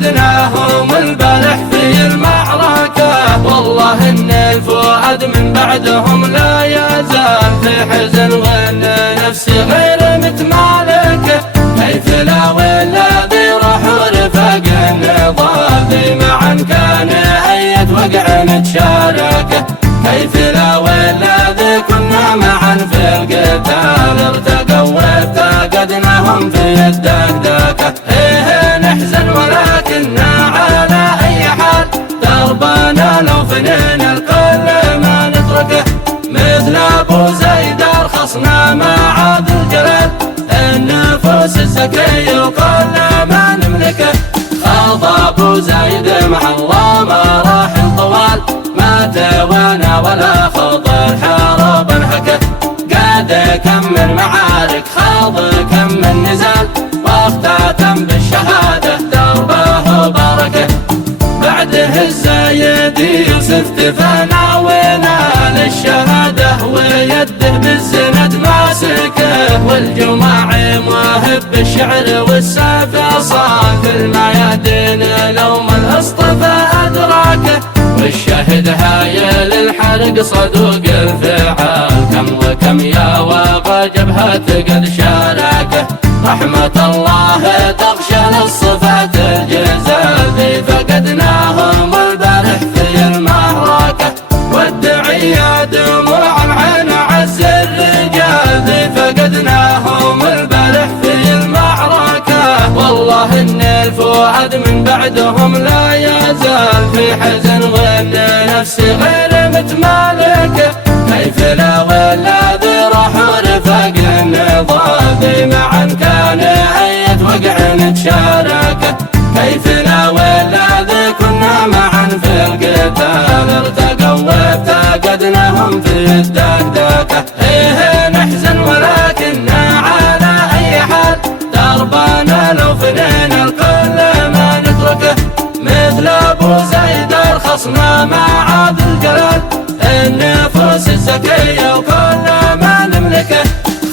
فقدناهم البارح في المعركة، والله إن الفؤاد من بعدهم لا يزال في حزن، وإن نفسي غير متمالكة. كيف لا والذي راح ورفق النضال معا كان أية وقع نتشاركه. كيف لا والذي كنا معا في القتال ارتقوا وافتقدناهم في الدكدكة. إيه نحزن ولكننا على أي حال دربنا لو فنينا الكل ما نتركه. مثل أبو زيد أرخصنا ما عاد الجلال، النفوس الزكية وكل ما نملكه. خاض أبو زيد مع الله مراحل طوال، ما توانا ولا خطر حارب انهكه. قاد كم من معارك خاض كم من نزال، واختتم بالشهادة دربه وبركه. بعده الزايد يوسف تفنى ونال الشهادة، ويده بالزند ماسكه. والجماعي مواهب بالشعر والسيف صان في الميادين لو من اصطفى أدراكه. والشهد هايل الحرق صدوق الفعال، كم وكم يا وابا جبهة قد شاركه. رحمة الله تغشى للصفات الجزال، ذي فقدناهم البارح في المعركة. والدعية دموع العين عز الرجال، ذي فقدناهم البارح في المعركة. والله إن الفؤاد من بعدهم لا يزال في حزن، وإن نفسي غير متمالكة. كيف لا والذي راح ورفق النضال معا كان أية وقع نتشاركه. كيف لا والذي كنا معا في القتال ارتقوا وافتقدناهم في الدكدكة. إيه نحزن ولكننا على أي حال دربنا لو فنينا الكل ما نتركه. مثل أبو زيد أرخصنا ما عاد الجلال، النفوس الزكية وكل ما نملكه.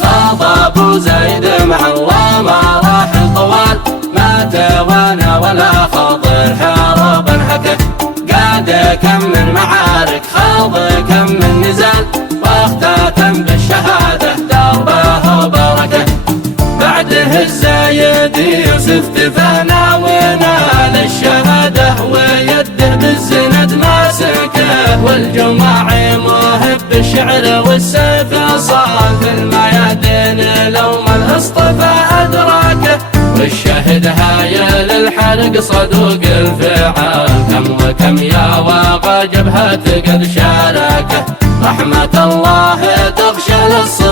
خاض أبو زيد مع الله مراحل طوال، ما توانا ولا خاطر حارب انهكه. قاد كم من معارك خاض كم من نزال، واختتم بالشهادة دربه وبركه. بعده الزايد يوسف تفنى ونال الشهادة، ويده بالزند ماسكه. والجماعي مواهب بالشعر والسيف صان في الميادين لو من اصطفى أدراكه. والشهد هايل الحرق صدوق الفعال، كم وكم يا وابا جبهة قد شاركه. رحمة الله تغشى للصفات